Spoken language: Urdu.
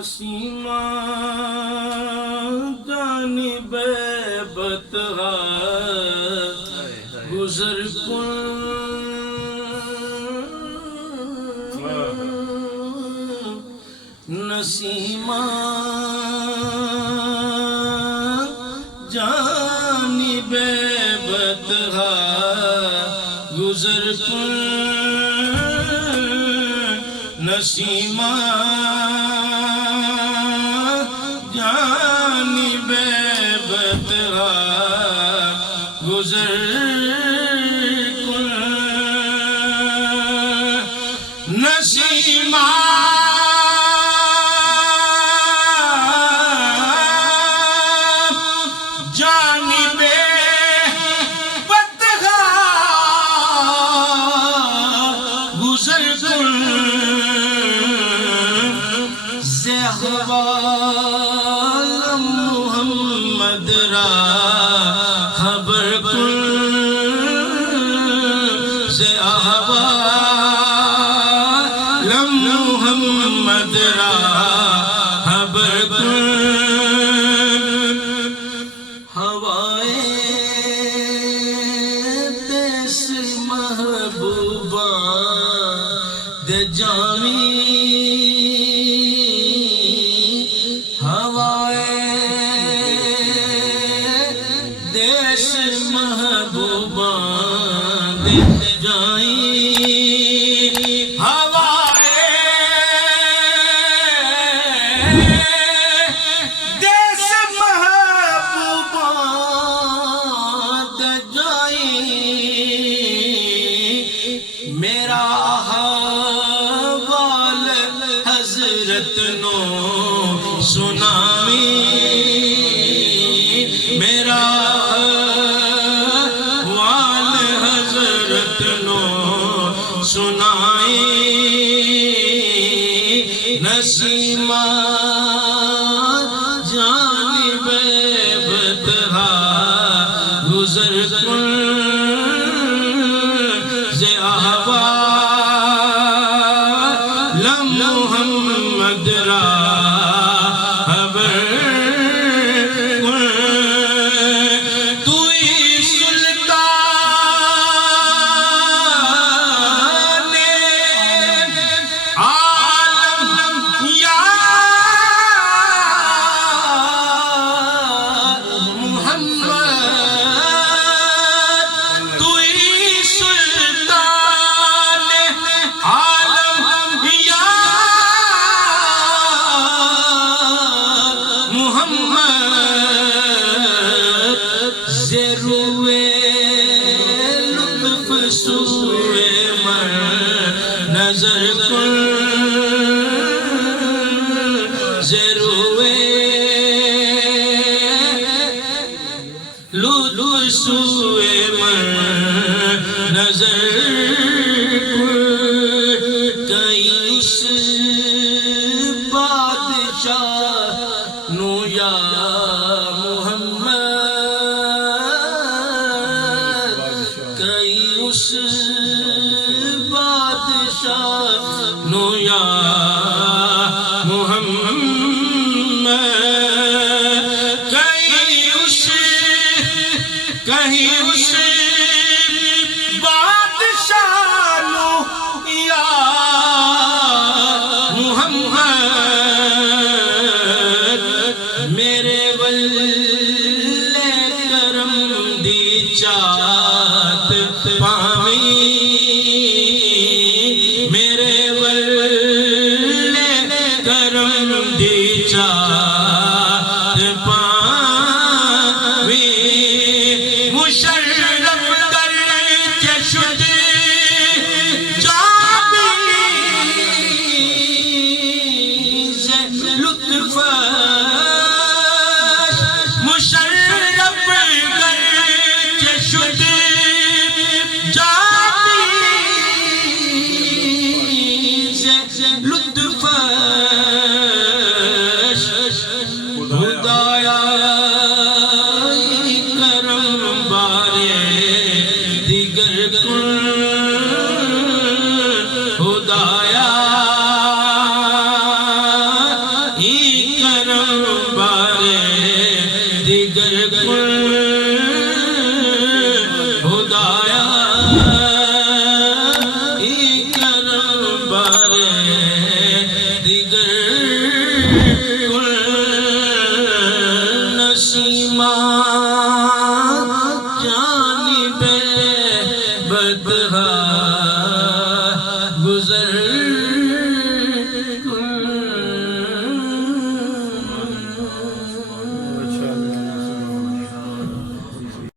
نسیمہ جانب بطحا گزر کن نسیمہ جانب بطحا گزر کن نسیمہ جانب بطحا گزر کن نسیمہ جانب بطحا گزر کن احوال محمد را خبر کن سے احوال محمد را خبر کن ہوائے دیس محبوبہ دے جامی محبوبان دے جائیں ہوائے دیس محبوبان دے جائیں میرا حوال حضرت نو سناویں میرا سنائیں نسیمہ جانب بطحا گزر کن سے احوال محمد را خبر کن توئی سلطان سوئے من نظر کن ضروے لولو سوئے من نظر کن کئی اس بادشاہ نو یا اس بادشاہ نو یا محمد کہیں اس بادشاہ نو یا محمد میرے والے کرم دی چاہت پاویں میرے والے کرم دی چاہت پاویں مشرف گزر